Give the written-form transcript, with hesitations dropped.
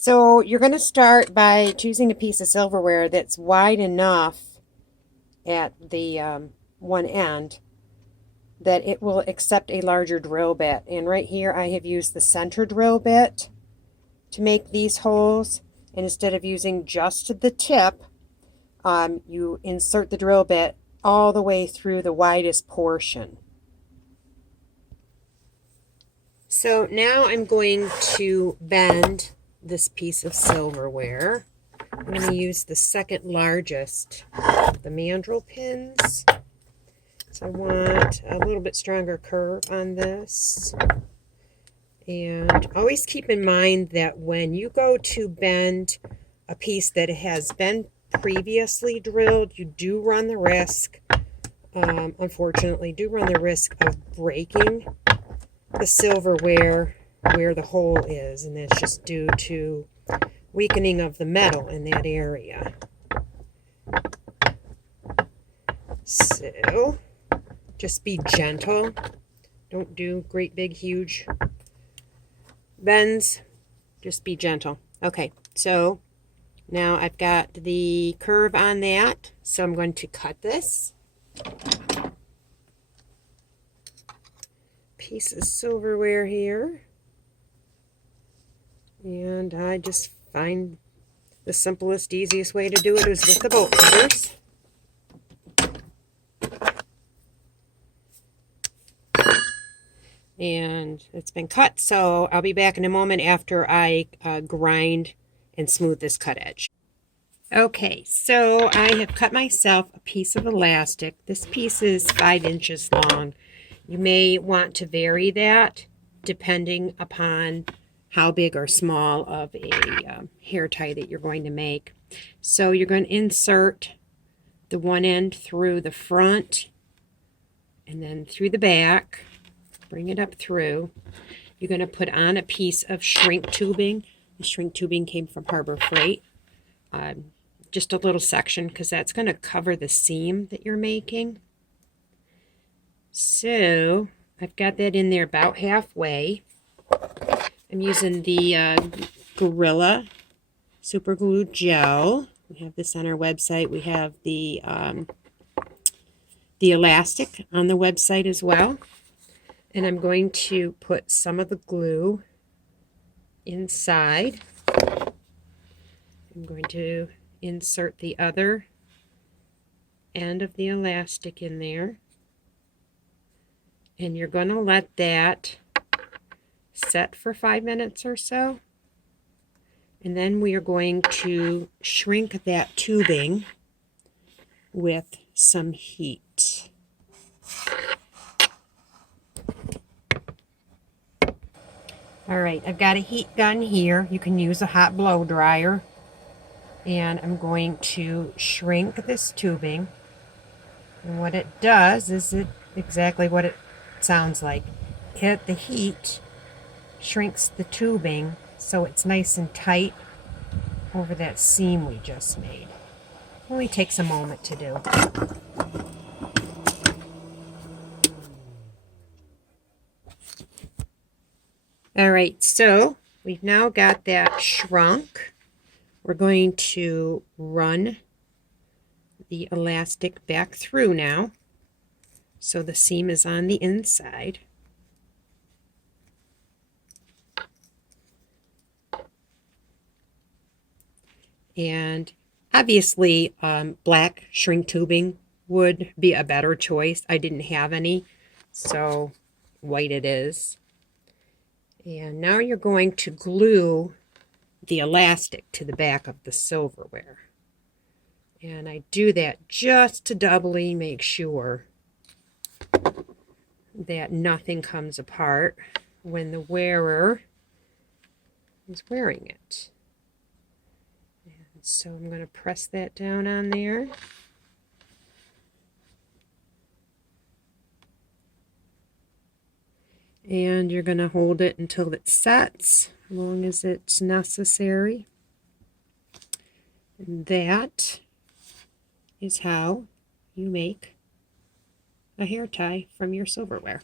So you're going to start by choosing a piece of silverware that's wide enough at the one end that it will accept a larger drill bit. And right here I have used the center drill bit to make these holes. And instead of using just the tip, you insert the drill bit all the way through the widest portion. So now I'm going to bend this piece of silverware. I'm going to use the second largest of the mandrel pins. So I want a little bit stronger curve on this. And always keep in mind that when you go to bend a piece that has been previously drilled, you do run the risk, unfortunately, of breaking the silverware where the hole is, and that's just due to weakening of the metal in that area. So just be gentle. Don't do great big huge bends. Just be gentle. Okay, so now I've got the curve on that, so I'm going to cut this piece of silverware here, and I just find the simplest, easiest way to do it is with the bolt cutters. And it's been cut, so I'll be back in a moment after I grind and smooth this cut edge. Okay, so I have cut myself a piece of elastic. This piece is 5 inches long. You may want to vary that depending upon how big or small of a hair tie that you're going to make. So you're going to insert the one end through the front and then through the back. Bring it up through. You're going to put on a piece of shrink tubing. The shrink tubing came from Harbor Freight. Just a little section because that's going to cover the seam that you're making. So I've got that in there about halfway. I'm using the Gorilla Super Glue Gel. We have this on our website. We have the elastic on the website as well. And I'm going to put some of the glue inside. I'm going to insert the other end of the elastic in there. And you're going to let that set for 5 minutes or so. And then we are going to shrink that tubing with some heat. All right, I've got a heat gun here. You can use a hot blow dryer. And I'm going to shrink this tubing. And what it does is exactly what it sounds like. The heat shrinks the tubing so it's nice and tight over that seam we just made. It only takes a moment to do. All right, so we've now got that shrunk. We're going to run the elastic back through now, so the seam is on the inside. And obviously, black shrink tubing would be a better choice. I didn't have any, so white it is. And now you're going to glue the elastic to the back of the silverware. And I do that just to doubly make sure that nothing comes apart when the wearer is wearing it. And so I'm going to press that down on there. And you're going to hold it until it sets, as long as it's necessary. And that is how you make a hair tie from your silverware.